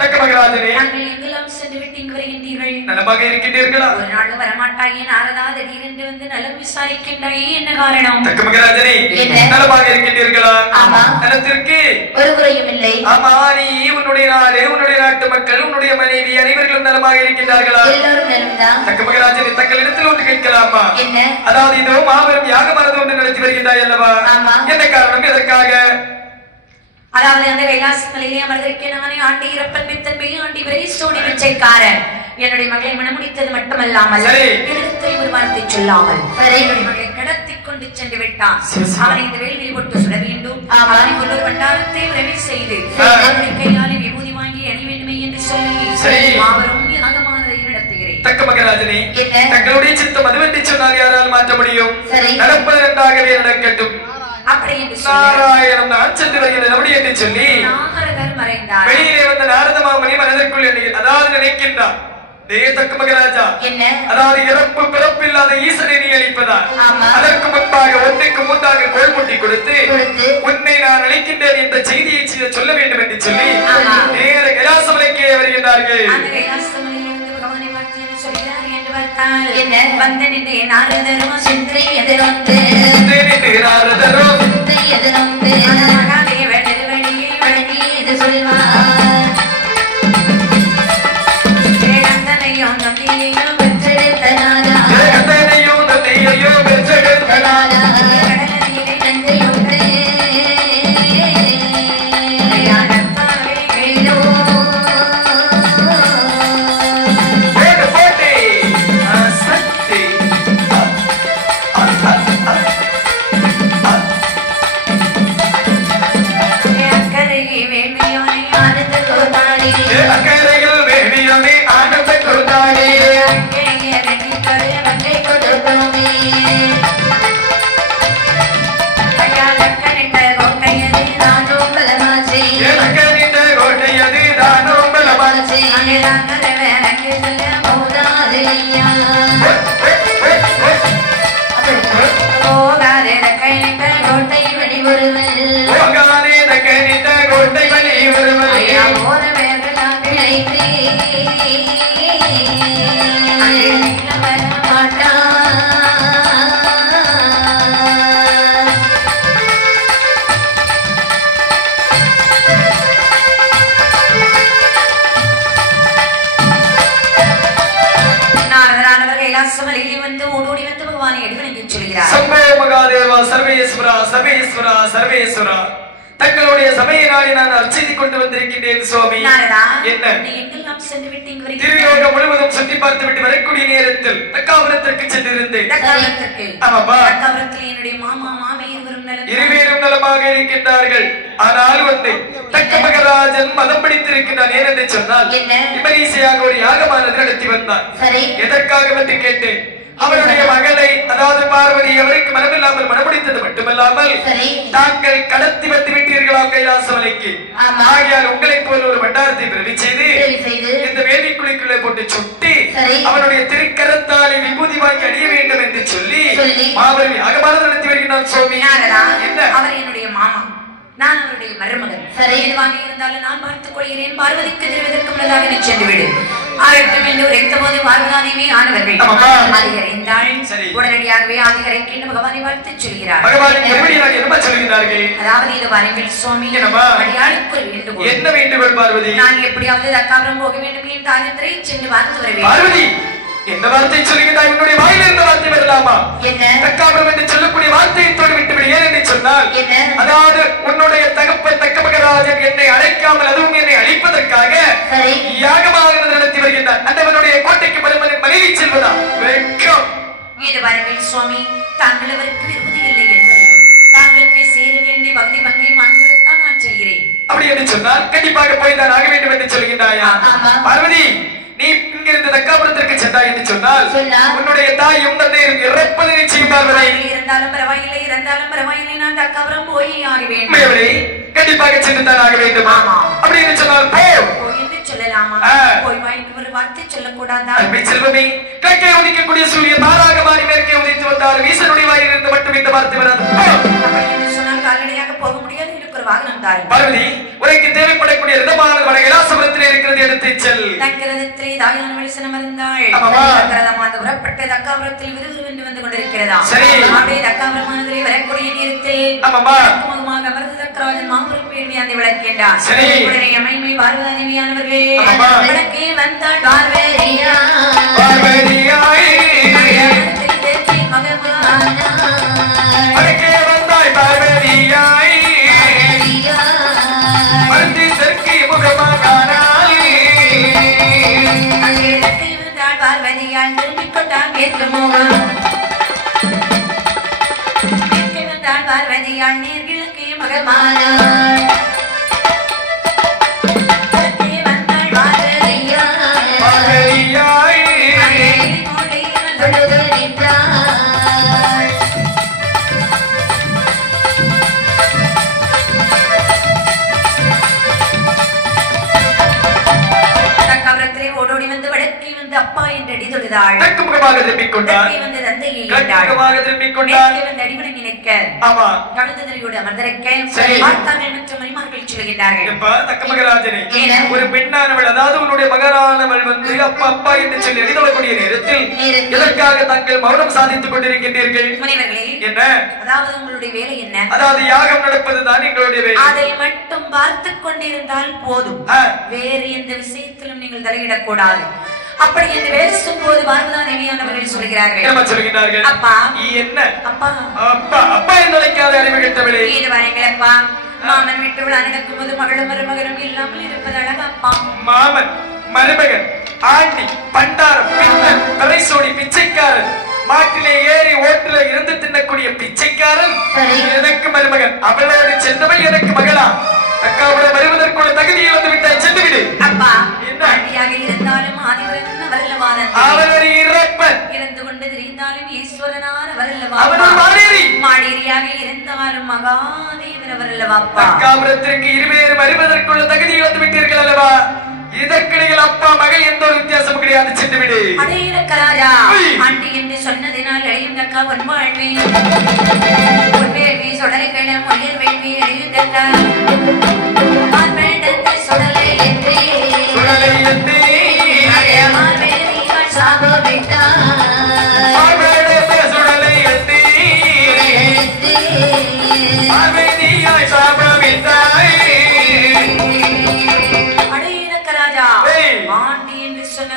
தக்க மகராஜனே, எங்கெல்லாம் சென்று விட்டு இங்கு வருகின்றீர்கள்? நலமாக இருக்கின்றீர்களா? ஒரு நாள் வரமாட்டாயே நாரதா, திடீரென்று வந்து நலம் விசாரிக்கின்றாயே, என்ன காரணம்? தக்க மகராஜனே, நலமாக இருக்கின்றீர்களா? நலத்திற்கு ஒரு குறையும் இல்லை. ஆமா, நீ உன்னுடைய நாடு, உன்னுடைய நாட்டு மக்கள், உன்னுடைய மனைவி அனைவர்களும் நலமாக இருக்கின்றார்களா? எல்லாரும் நலம்தான். தக்க மகராஜனே, தங்களிடத்தில் ஒன்று கேட்கலாமா? அதாவது இதோ மாபெரும் யாகமானது ஒன்று நடத்தி வருகின்றாய் அல்லவா? என்ன காரணம், எதற்காக? அதாவது அந்த கைலாசமலையிலே அமர்ந்திருக்க நானே ஆண்டி இரப்பன் பித்தன் பெய் ஆண்டி பிறைசூடி மிச்சைக்காரன் என்னுடைய மகளை மணமுடித்தது மட்டுமல்லாமல் இடத்தை ஒரு வார்த்தை சொல்லாமல் என்னுடைய மகளை கடத்தி கொண்டு சென்று விட்டான். அவனை இந்த வேள்வியை போட்டு சுட வேண்டும். அவனை ஒரு வட்டாரத்தை உறவி செய்து அவனுடைய கையாலே விபூதி வாங்கி அணி வேண்டுமே என்று சொல்லி மாபெரும் யாகமானதை நடத்துகிறேன். தக்க மகராஜனே, தங்களுடைய சித்தம் அதுவென்று சொன்னால் யாரால் மாற்ற முடியும்? நடப்பது நன்றாகவே நடக்கட்டும். நாராயணம் நான் சென்று வருகிறேன் அப்படி என்று சொல்லி வெளியிலே வந்த நாரத மாமணி மனதிற்குள் அதாவது நினைக்கின்றார், தக்க மகராஜா, அதாவது இறப்பு பிறப்பில்லாத ஈசனை நீ அளிப்பதா? அதற்கு முன்பாக ஒன்றுக்கு முன்பாக கோல் முட்டி கொடுத்து உன்னை நான் அழைக்கின்றேன் என்ற செய்தியை சொல்ல வேண்டும் என்று சொல்லி நேர கைலாசமலைக்கே வருகின்றார்கள். தங்களுடைய சபையை நாடி நான் அர்ச்சனை கொண்டு வந்திருக்கின்றேன் சுவாமி. திருயோகம் முழுவதும் சுற்றி பார்த்து விட்டு வரக்கூடிய நேரத்தில் தக்காபுரத்திற்கு சென்றிருந்தேன். இருவேரும் நலமாக இருக்கின்றார்கள். ஆனால் ஒன்றை தக்க மகராஜன் மதம் பிடித்திருக்கின்றான். ஏனென்று சொன்னால் விமரிசையாக ஒரு யாகமானது நடத்தி வந்தான். எதற்காக என்று கேட்டேன். அவருடைய மகளை அதாவது பார்வதி அவருக்கு மனமில்லாமல் மனமுடித்தது மட்டுமல்லாமல் தாங்கள் கடத்தி வந்து விட்டீர்களா கைலாசமலைக்கு? ஆகையால் உங்களை போல ஒரு வட்டாரத்தை பிரதி செய்து இந்த வேலிக்குழிக்குள்ளே போட்டு சுட்டி அவருடைய திருக்கரத்தாலே விபூதி வாங்கி அணிய வேண்டும் என்று சொல்லி மாபெரும் யாகமானது நடத்தி வருகிறான் சுவாமி. அவர் என்னுடைய மாமா, நான் அவருடைய மருமகன். சரி, வாங்கி இருந்தாலும் நான் பார்த்துக் கொள்கிறேன். பார்வதிக்கு தெரிவதற்கு முன்னதாக சென்று விடு. ஆகட்டும் என்று உரைத்த போது பார்வதாதேவி ஆனவர்கள் அதிகரித்தாள். உடனடியாகவே ஆதிகரைக்கு பகவானை வாழ்த்து சொல்கிறார். அதாவது இது பாருங்கள் சுவாமி, அடியாளுக்கு வேண்டுகோள். என்ன வேண்டுகோள் பார்வதி? நான் எப்படியாவது தக்காபுரம் போக வேண்டும் என் தாயத்திரை சென்று பார்த்து வர வேண்டும். பார்வதி, என்ன வார்த்தை சொல்லுகிறாய்? உன்னுடைய வாயில இருந்த வார்த்தை வரலாமா? தக்காபுரம் என்று சொல்லக்கூடிய வார்த்தையை தோல்விட்டு ஏன் என்று சொன்னால், அதாவது உன்னுடைய தகப்பன் தக்கமகராஜன் என்னை அழைக்காமல் அதுவும் என்னை அழைப்பதற்காக யாகமாக நடத்தி வருகின்றார். அந்தவனுடைய கோட்டைக்கு மனைவி செல்வதா? வெட்கம். இது பாருங்கள் சுவாமி, தாங்கள் அவருக்கு விரும்புவது இல்லை என்பதையும் தாங்களுக்கு சேர வேண்டிய பகுதி பங்கை மாண்புதான் நான் சொல்கிறேன். அப்படி என்று சொன்னால் கண்டிப்பாக போய்தான் ஆக வேண்டும் என்று சொல்கின்றாயா? பார்வதி, நீ இங்கிருந்து தக்காபுரத்திற்கு சென்றாய் என்று சொன்னால் உன்னுடைய தாயும் தந்தையும் இறப்பது நிச்சயம். பார்வதி, இருந்தாலும் பரவாயில்லை, இருந்தாலும் பரவாயில்லை, நான் தக்காபுரம் போய் ஆக வேண்டும். கண்டிப்பாக சென்று தான் ஆக வேண்டும். அப்படி என்று சொன்னால் போய் என்று சொல்லலாமா? போய் வாய்க்கு ஒரு வார்த்தை சொல்லக்கூடாதா? செல்வமே, கிழக்கே உதிக்கக்கூடிய சூரியன் தாராக மாறி மேற்கே உதித்து வந்தால் வீசனுடைய வாயிலிருந்து மட்டும் இந்த வார்த்தை வராது. அப்படி என்று சொன்னால் கால்நடையாக போக முடியாது, எனக்கு ஒரு வாகனம் தாருங்கள். பார்வதி, உனக்கு தேவைப்படக்கூடிய ரிதமான வடகிலாசபுரத்தில் இருக்கிறது, எடுத்து செல். தக்கரதத்திலே தாயான வெளிசனம் இருந்தாள். புறப்பட்ட தக்காபுரத்தில் விறுவிறுவென்று வந்து கொண்டிருக்கிறதா? அப்படியே தக்காபுரமானதிலே வரக்கூடிய நேரத்தில் முகமாக அமர்ந்து தக்கராஜன் மாபெரும் வேள்வி அந்த விளக்கின்றார். உடனே அமைமை பார்வதாதேவியானவர்களே விளக்கே வந்தாள். பார்வதியால் திரும்பிக் கொண்டான் பார்வதியால் நேர்கிழக்கே மகமானார். ஓடோடி வந்து வடக்கே வந்து அப்பா என்று அடி தொழுதாள். திரும்பிக் கொண்டாள். வந்து தந்தையை அடிமனை நினைக்க கழுதறியோடு அமர்ந்திருக்க பார்த்தார்கள் மற்ற மணிமார்கள் சொல்லுகின்றார்கள். ஒரு பெண்ணானவள், அதாவது உன்னுடைய மகனானவள் வந்து அப்பா அப்பா என்று சொல்லி அடிதொழக்கூடிய நேரத்தில் எதற்காக தாங்கள் மௌனம் சாதித்துக் கொண்டிருக்கின்றீர்கள்? முனிவர்களே, என்ன அதாவது உங்களுடைய வேலை என்ன? அதாவது யாகம் நடப்பதுதான் எங்களுடைய வேலை. அதை மட்டும் பார்த்து கொண்டிருந்தால் போதும், வேறு எந்த விஷயத்திலும் நீங்கள் தலையிடக்கூடாது. அப்படி என்று பேசும் போது பார்வதாதேவியானவர்கள் சொல்கிறார்கள், அப்பா என்ன அப்பா அப்பா அப்பா என்று அழைக்காத அறிவு கெட்டவளே. இது வரீங்களா அப்பா? மாமன் வீட்டு விழா நடக்கும் போது மகளும் மருமகனும் இல்லாமல் இருப்பது அழகா அப்பா? மாமன் மருமகன் ஆண்டி பண்டாரம் பின்னன் கரைசோடி பிச்சைக்காரன் மாட்டிலே ஏறி ஓட்டுல இருந்து தின்னக்கூடிய பிச்சைக்காரன் எனக்கு மருமகன். அவளோடு சென்றவள் எனக்கு மகளா? தக்காவுடன் வருவதற்குள்ள தகுதி இழந்து விட்டாய், சென்று விடு. அப்பா ஆண்டியாக இருந்தாலும் ஆதிவரன் வரல்லவான அவரை இறப்பன் இருந்து கொண்டு தெரிந்தாலும் ஈஸ்வரனான வரல்லவா. அவனும் மாடேரியாக இருந்தாலும் மகாதேவர வரல்லவா. தக்காபுரத்திற்கு இருவேறு வருவதற்குள்ள தகுதி இழந்து விட்டீர்கள் அல்லவா? இதற்கிடையில் அப்பா மகள் எந்த ஒரு வித்தியாசமும் கிடையாது, சென்று விடு. அதே ராஜா ஆண்டி என்று சொன்னதினால் அழியும் தக்கா பொன்வாழ்வி பொன்வேள்வி சொடலை கைலம் உயர் வேள்வி அழியும் தக்கா சொடலை எத்தே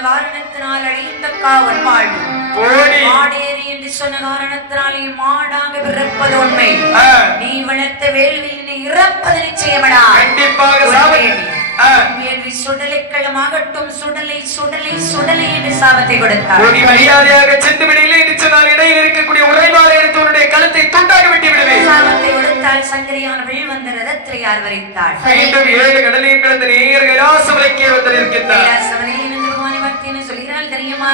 காரணத்தினால் அழிந்தக்கா வாழ்வு மாடேறி என்று சொன்ன காரணத்தினாலே மாடாக பிறப்பது உண்மை. நீ வளர்த்த வேள்வியினை இறப்பது நிச்சயமடா. வேள்வி சுடலை களமாகட்டும், சுடலை சுடலை சுடலை என்று சாபத்தை கொடுத்தார். மரியாதையாக சென்று விடையிலே என்று சொன்னால் இடையில் இருக்கக்கூடிய உரைமாறு எடுத்து உன்னுடைய கழுத்தை துண்டாக வெட்டி விடுவே. சாபத்தை கொடுத்தால் சங்கரியானவள் வந்த ரதத்தை யார் வரைத்தாள்? மீண்டும் 7 கடலையும் கடந்த நேர் கைலாசமலைக்கே வந்திருக்கின்றார். கைலாசமலையில் வந்து பகவானை வார்த்தைன்னு சொல்கிறாள் தெரியுமா?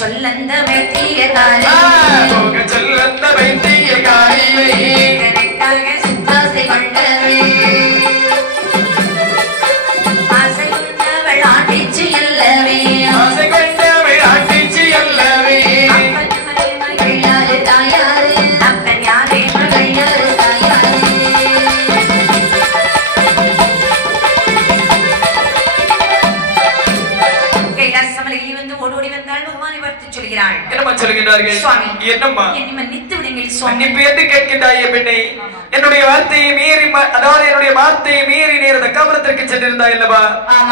சொல்லந்த வைத்தியகாரி சொல்லந்த வைத்தியகாரியை எனக்காக சித்தாசை கொண்டவே ஆசை கொண்டவள் ஆட்டிச்சு அல்லவே ஆசை கொண்டவள் ஆட்டிச்சு அல்லவே மகள் யாரு தாயாரு அப்பன் யாரே மகள் யாரு தாயாரு கைலாசமலையில் வந்து ஓடோடி வந்தாள் பகவானை பார்த்து சொல்கிறாள். என்னம்மா சொல்கிறார்கள்? சுவாமி, என்னம்மா? என்னை மன்னித்து விடுங்கள் சுவாமி. மன்னிப்பு என்று கேட்கின்றாயே பெண்ணே, என்னுடைய வார்த்தையை மீறி, அதாவது என்னுடைய வார்த்தையை மீறி நேர தக்காபுரத்திற்கு சென்றிருந்தாய் அல்லவா?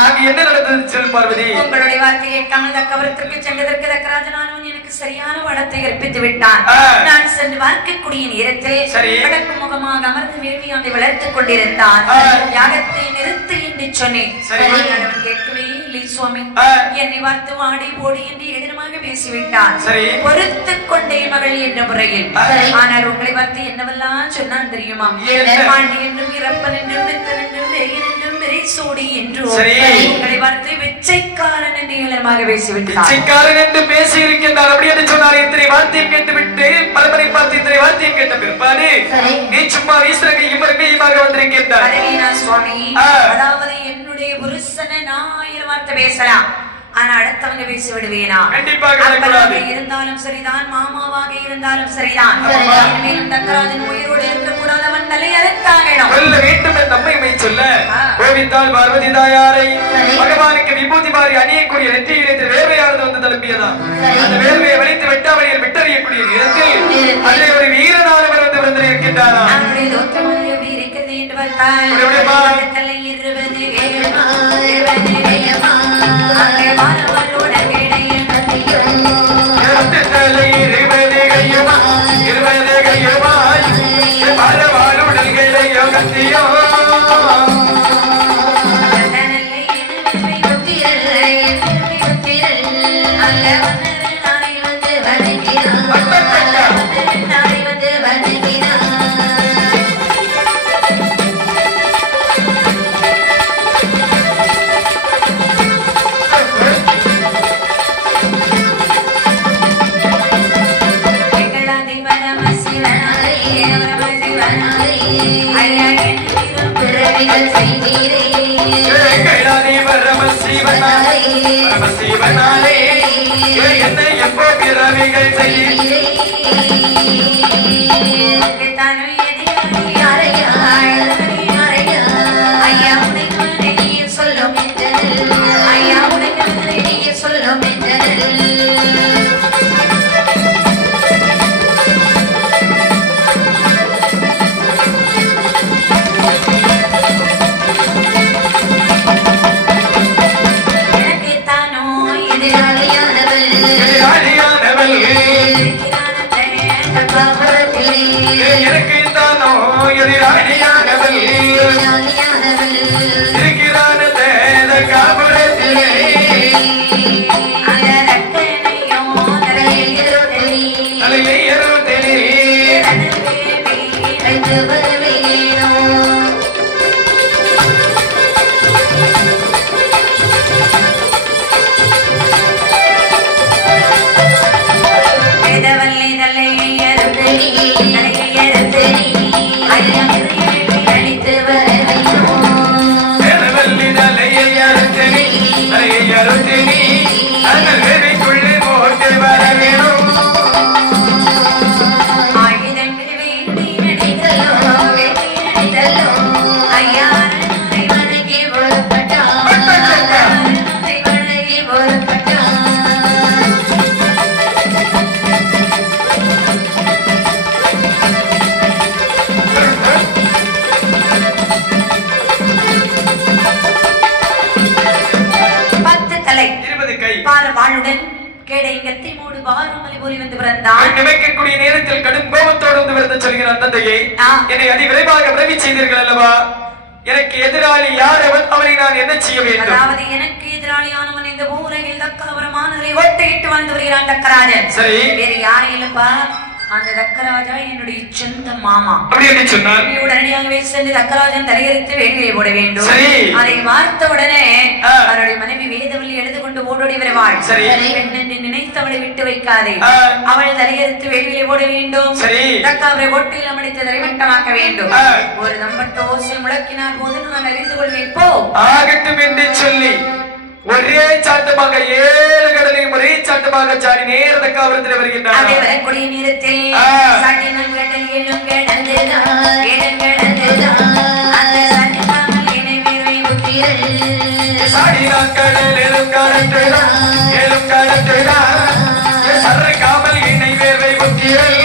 அங்கு என்ன நடந்தது சொல் பார்வதி? உங்களுடைய வார்த்தையை கேட்காமல் தக்காபுரத்திற்கு சென்றதற்கு தக்கராஜனானவன் எனக்கு சரியான வடத்தை கற்பித்து விட்டான். நான் சென்று பார்க்கக்கூடிய நேரத்தில் வடக்கு முகமாக அமர்ந்து வேள்வியாண்டை வளர்த்துக் கொண்டிருந்தான். யாகத்தை நிறுத்து என்று சொன்னேன். அவன் கேட்கவே இல்லை சுவாமி. என்னை பார்த்து வாடி போடி என்று எதிரமாக பேசிவிட்டான். பொறுத்துக் கொண்டே மகள் என்ற முறையில். ஆனால் உங்களை பார்த்து என்னவெல்லாம் சொன்னான் தெரியுமா? பாண்டி என்றும் இறப்பன் என்றும் மெத்தன் என்றும் வெறியன் என்றும் வெறிசோடி என்றும் உங்களை பார்த்து வெச்சைக்காரன் என்று ஏளனமாக பேசிவிட்டான். வெச்சைக்காரன் என்று பேசி இருக்கின்றார். அப்படி என்று சொன்னார். இத்தனை வார்த்தையும் கேட்டுவிட்டு பரம்பரை பார்த்து இத்தனை வார்த்தையும் கேட்ட பிற்பாடு நீ சும்மா வீசுறகையும் மறுமையுமாக வந்திருக்கின்றார். சுவாமி, அதாவது என்னுடைய புருஷனை நான் 1000 வார்த்தை பேசலாம், ஆனா அடுத்தவங்க பேசி விடுவேனா? கண்டிப்பாக இருந்தாலும் சரிதான், மாமாவாக இருந்தாலும் சரிதான். இனிமேலும் தக்கராஜன் உயிரோடு இருக்கக்கூடாது, அவன் தலை அறுத்தாகிடும். சொல்ல வேண்டும் என் நம்மை சொல்ல கோவித்தால் பார்வதி தாயாரை பகவானுக்கு விபூதி மாறி அணியக்கூடிய நெற்றியிடத்தில் வேர்வையானது வந்து தழும்பியதா? அந்த வேர்வையை வலித்து வெட்டாவளியில் விட்டறியக்கூடிய நேரத்தில் அதிலே ஒரு வீரனானவர் வந்து வந்திருக்கின்றாரா? அவருடைய தோற்றமாக எப்படி இருக்கிறது என்று பார்த்தால் 20 வேகமா அங்கே மாணவர்களோட வேடையில் கத்தியும் 20 கையுமா மாணவர்களுடன் கையையும் கத்தியும் என்னை எப்போ பிறவிகள் செய்ய நேரத்தில் கடும் கோபத்தோடு வந்து சொல்கிறார். கேட்கிறான் தந்தையே என்னை அதி விரைவாக விரைவி செய்தீர்கள் அல்லவா எனக்கு எதிராளி யார் அவரை நான் என்ன செய்ய வேண்டும் அதாவது எனக்கு எதிராளியானவன் இந்த ஊரையில் தக்கவரமானதை ஒட்டையிட்டு வந்து வருகிறான் தக்கராஜன் சரி வேறு யாரும் இல்லப்பா அந்த தக்கராஜா என்னுடைய சொந்த மாமா அப்படி என்ன சொன்னார் உடனடியாகவே சென்று தக்கராஜன் தலையெடுத்து வெளியே போட வேண்டும் அதை பார்த்த உடனே அவருடைய மனைவி வேதவள்ளி எழுது கொண்டு ஓடோடி வருவாள் பெண்ணென்று நினைத்தவளை விட்டு வைக்காதே அவள் தலையெடுத்து வெளியே போட வேண்டும் தக்க அவரை ஒட்டில் அமடித்து தரைமட்டமாக்க வேண்டும் ஒரு நம்பட்ட ஓசை முழக்கினார் போது நான் அறிந்து கொள்வேன் போ ஆகட்டும் என்று சொல்லி ஒரே சாட்டமாக 7 கடலையும் ஒரே சாட்டமாக சாடி நேர காவலத்தில் வருகின்றார் அதே வரக்கூடிய நேரத்தில் சாட்டினம் கடல் ஏழும் கடந்துதான் அந்த சாட்டினாமல் இணை வீரை புத்தியல் சாடினான் கடல் ஏழும் கடந்துதான் சர்ற காமல் இணை வீரை புத்தியல்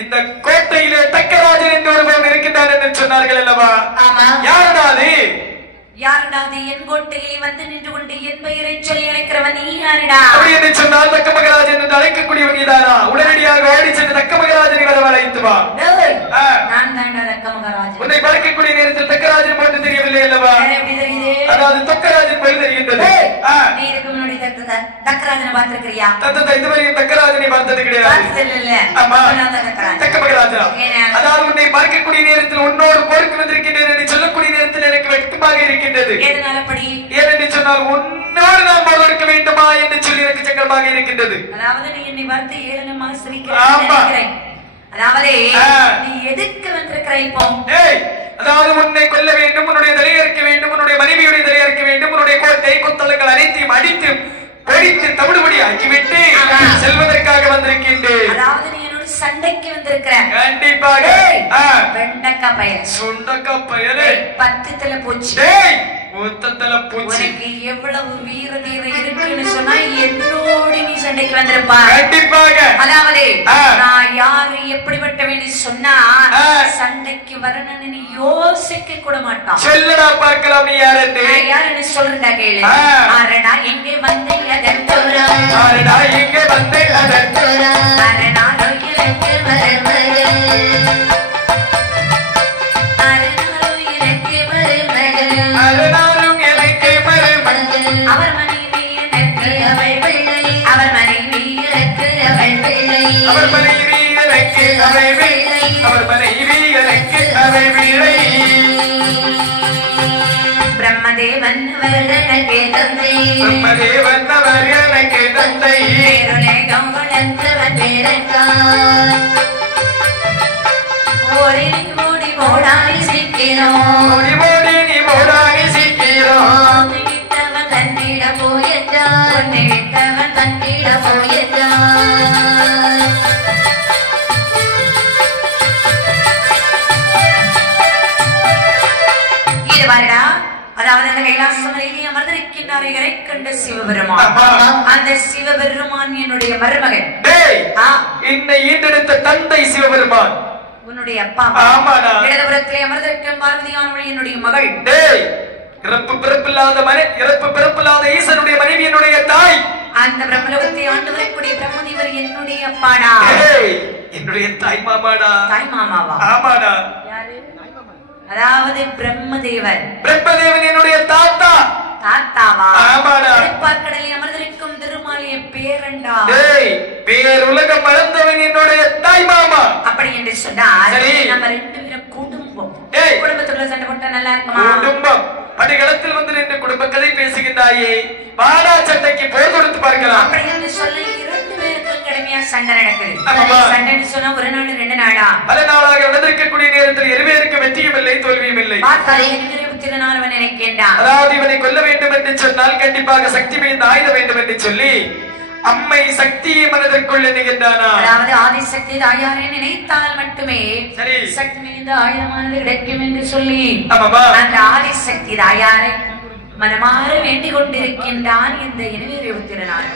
இந்த கோட்டையிலே தக்கராஜன் என்று ஒருவன் இருக்கின்றார் என்று சொன்னார்கள் அல்லவா யாரடாது யாரடாது என் கோட்டையில் வந்து நின்று கொண்டு என் பெயரை சொல்லி அழைக்கிறவன் நீ யாரடா அப்படி என்று சொன்னால் தக்க மகராஜன் என்று அழைக்கக்கூடியவன் நீதானா உடனடியாக ஓடி சென்று தக்க மகராஜனை வரவழைத்து வா நான் தாண்டா தக்க மகராஜன் உன்னை பார்க்கக்கூடிய நேரத்தில் தக்கராஜன் போட்டு தெரியவில்லை அல்லவா அதாவது தக்கராஜன் போய் தெரிகின்றது நீ இதுக்கு முன்னாடி தக்கராஜனை பார்த்திருக்கிறியா இதுவரையும் தக்கராஜனை பார்த்தது கிடையாது தக்க மகராஜா அதாவது உன்னை பார்க்கக்கூடிய நேரத்தில் உன்னோடு போருக்கு வந்திருக்கின்றேன் என்று சொல்லக்கூடிய நேரத்தில் எனக்கு வெட்கமாக இருக்கின்றது ஏனென்று சொன்னால் உன்னோடு நான் போராட வேண்டுமா என்று சொல்லி எனக்கு சங்கடமாக இருக்கின்றது அதாவது நீ என்னை பார்த்து ஏளனமாக சிரிக்கிறேன் அதாவது நீ எதுக்கு வந்திருக்கிறாய் இப்போ அதாவது உன்னை கொல்ல வேண்டும் உன்னுடைய தலையறுக்க வேண்டும் உன்னுடைய மனைவியுடைய தலையறுக்க வேண்டும் உன்னுடைய கோட்டை கொத்தளங்கள் அனைத்தையும் அடித்து படித்து தவிடுபடி ஆக்கிவிட்டு செல்வதற்காக வந்திருக்கின்றேன் அதாவது நீ என்னோட சண்டைக்கு வந்திருக்கிற கண்டிப்பாக வெண்டக்கா பயல் சுண்டக்கா பயலே 10 தலை பூச்சி மொத்தத்துல பூச்சி உனக்கு எவ்வளவு வீர தீர இருக்குன்னு சொன்னா என்னோட நீ சண்டைக்கு வந்திருப்பா கண்டிப்பாக அதாவது நான் யாரு எப்படிப்பட்டவன்னு சொன்னா சண்டைக்கு வரணும்னு நீ யோசிக்க கூட மாட்டான் சொல்லடா பார்க்கலாம் நீ யாருன்னு சொல்றா கேளு ஆரடா எங்கே வந்தே அதெந்தோரம் ஆரடா எங்கே வந்தே அதெந்தோரம் ஆரடா எனக்கு மரமரே அவர் மனைவி எனக்கு அவள் பிள்ளை அவர் மனைவி எனக்கு அவள் பிள்ளை அவர் மனைவி எனக்கு அவள் பிள்ளை அவர் மனைவி எனக்கு அவள் பிள்ளை பிரம்மதேவன் அவர் எனக்கு தந்தை பிரம்மதேவன் அவர் எனக்கு தந்தை பேருலகம் வளர்ந்தவன் பேரக்கான் ஓடி ஓடி ஓடாடி சிக்கிறோம் ஓடி ஓடி நீ ஓடாடி சிக்கிறோம் அதாவது அந்த கைலாசமலையிலே அமர்ந்திருக்கின்றார் இறைக்கண்ட சிவபெருமான் அந்த சிவபெருமான் என்னுடைய மருமகன் என்னை ஈண்டெடுத்த தந்தை சிவபெருமான் உன்னுடைய அப்பா இடதுபுறத்திலே அமர்ந்திருக்கும் பார்வதியானவள் என்னுடைய மகள் இறப்பு பிறப்பில்லாத ஈசனுடைய மனைவி என்னுடைய தாய் அந்த பிரம்மலோகத்தை ஆண்டு வரக்கூடிய பிரம்மதேவர் என்னுடைய அப்பாடா என்னுடைய தாய் மாமாடா தாய் மாமாவா ஆமாடா அதாவது பிரம்மதேவன். பிரம்மதேவன் என்னுடைய தாத்தா. தாத்தாவா? ஆமாடா. திருப்பாற்கடலில் அமர்ந்திருக்கும் திருமாலிய பேரண்டா. டேய், பேருலகம் மறந்தவன் என்னுடைய தாய் மாமா. அப்படி என்று சொன்னால் சரி, நம்ம ரெண்டு பேரும் குடும்பம். டேய், குடும்பத்துக்குள்ள சண்டை போட்டா நல்லா இருக்குமா? குடும்பம். படுகளத்தில் வந்து நின்று குடும்ப கதை பேசுகின்றாயே, பாடா சட்டைக்கு போர் கொடுத்து பார்க்கலாம். அப்படி என்று சொல்லி இரண்டு பேருக்கும் கடுமையா சண்டை நடக்குது. ஆமா. சண்டைன்னு சொன்னா ஒரு நாள் ரெண்டு நாளா? பல நாளாக நடந்திருக்கக்கூடிய நேரத்தில் இருவேருக்கு வெற்றியும் இல்லை தோல்வியும் இல்லை. திருநாளவன் நினைக்கின்றான். அதாவது இவனை கொல்ல வேண்டும் என்று சொன்னால் கண்டிப்பாக சக்தி மிகுந்த ஆயுத வேண்டும் என்று சொல்லி அம்மை சக்தியை மனதிற்குள் எண்ணுகின்றானா. அதாவது ஆதிசக்தி தாயாரை நினைத்தால் மட்டுமே சரி சக்தி மிகுந்த ஆயுதமானது கிடைக்கும் என்று சொல்லி அந்த ஆதிசக்தி தாயாரை மனமாற வேண்டிக் கொண்டிருக்கின்றான் இந்த இனிவேறு திருநாள்.